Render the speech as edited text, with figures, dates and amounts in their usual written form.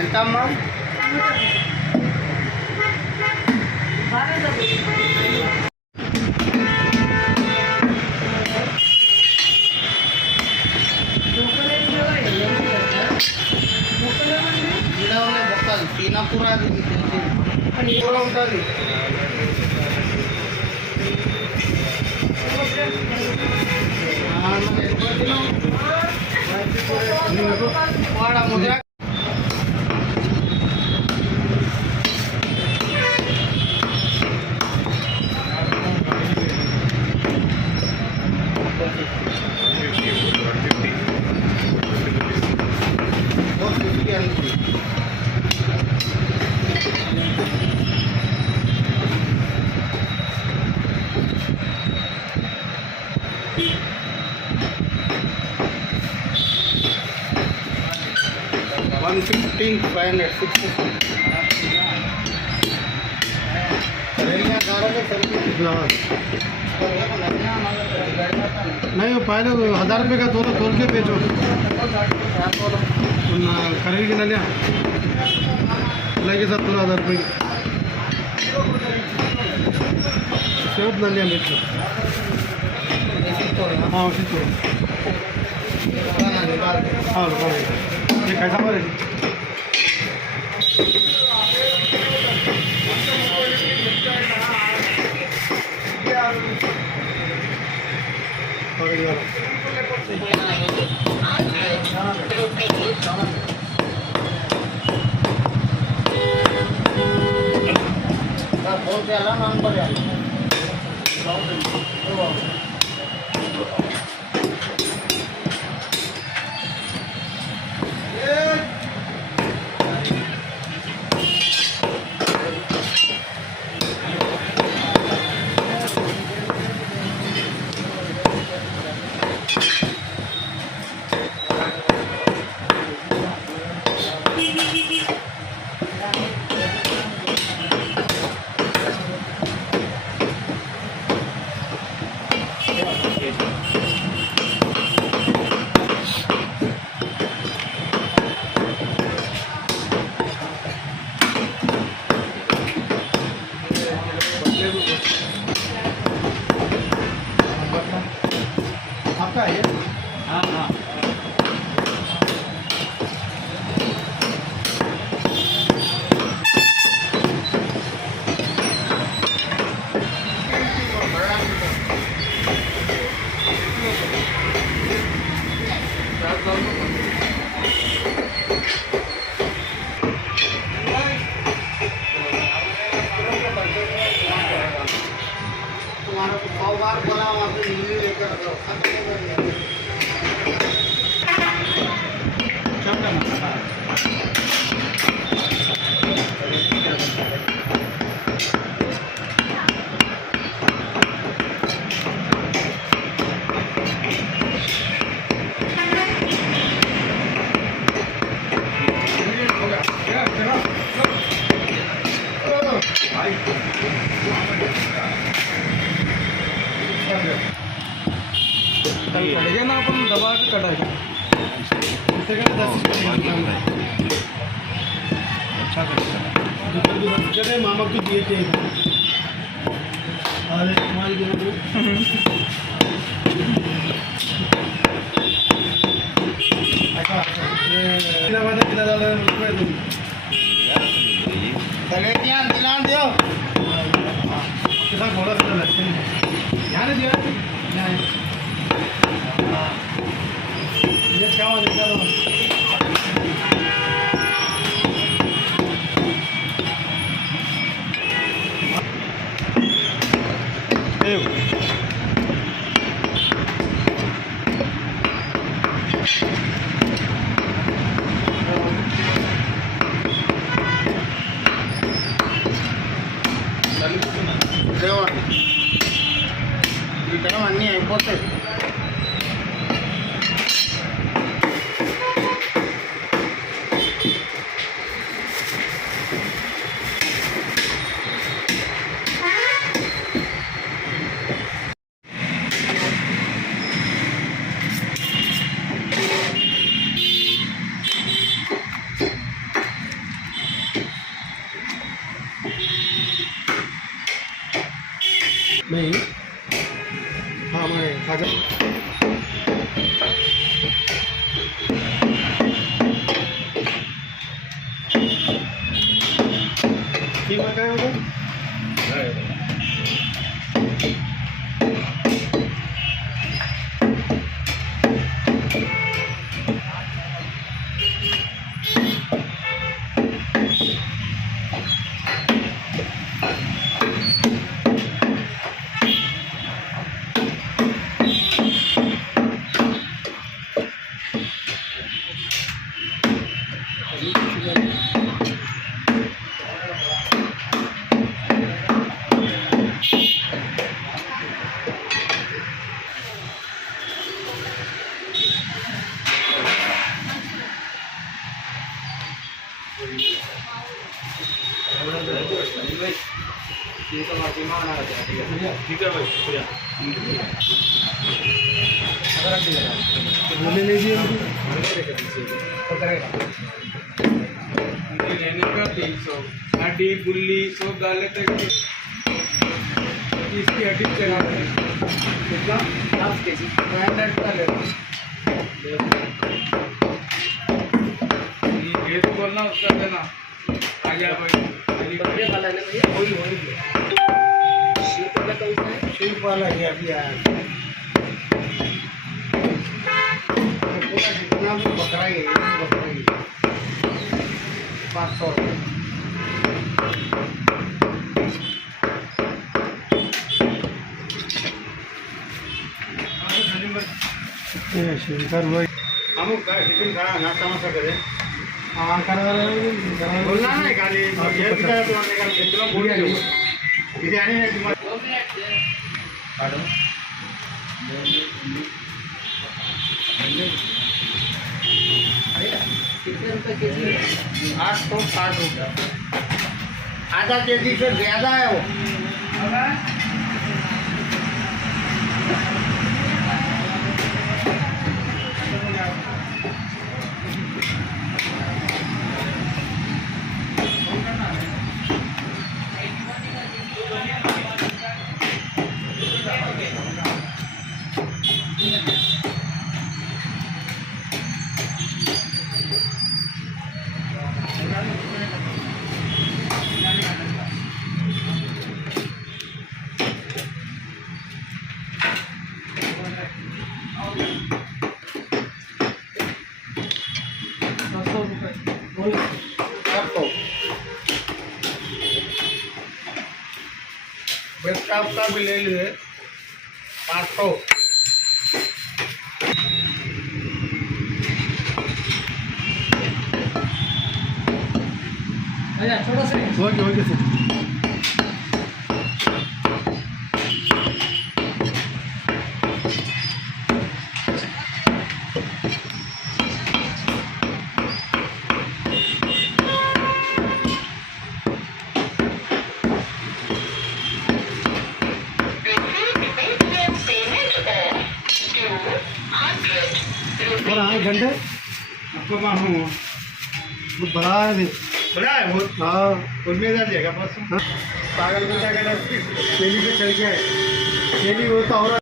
ఎంతమ్మా? పీనాపురా ఉంటుంది. వాడ ముద్ర नहीं वो पहले 1000 रुपये का दोनों तोल के बेचो खरीद के लिया के साथ पूरा 1000 रुपये सेवट न लिया बेचो। हाँ उसी तो हाँ ये कैसा मारे आपका है? हाँ हाँ ना अपन दबा के कटाएगा अच्छा करे मामा को दिए थे अरे माल दिलान दियो कितना घोड़ा यहाँ दिया ఈ టైం అన్నీ అయిపోతాయి. नहीं हाँ मैं खाजा कीमा क्या होगा ठीक है भाई शुक्रिया ले लीजिए लेने का 300 हड्डी बुल्ली सब डाले तक इसकी हड्डी चला कितना 5 केजी ब्रांडेड का ले ये गेट बोलना उसका देना आ गया भाई ये वाला ले भैया वही शीप वाला ही अभी आया पूरा जितना भी बकरा ही 500 शंकर भाई हम टिफिन खा नाश्ता वास्ता करें हाँ करा बोलना नहीं खाली ये कितना तुम्हारे का कितना बिरयानी बिरयानी है तुम्हारे पढ़ो 860 रुपया आधा केजी से ज़्यादा है वो बेस्ट का भी ले लिए 500 छोटा सा ओके सर घंटे आपको मालूम हो बड़ा है बड़ा है बहुत हाँ उसमें जाएगा बस पागल बंदा का तेली पे चल गया है तेली वो तो और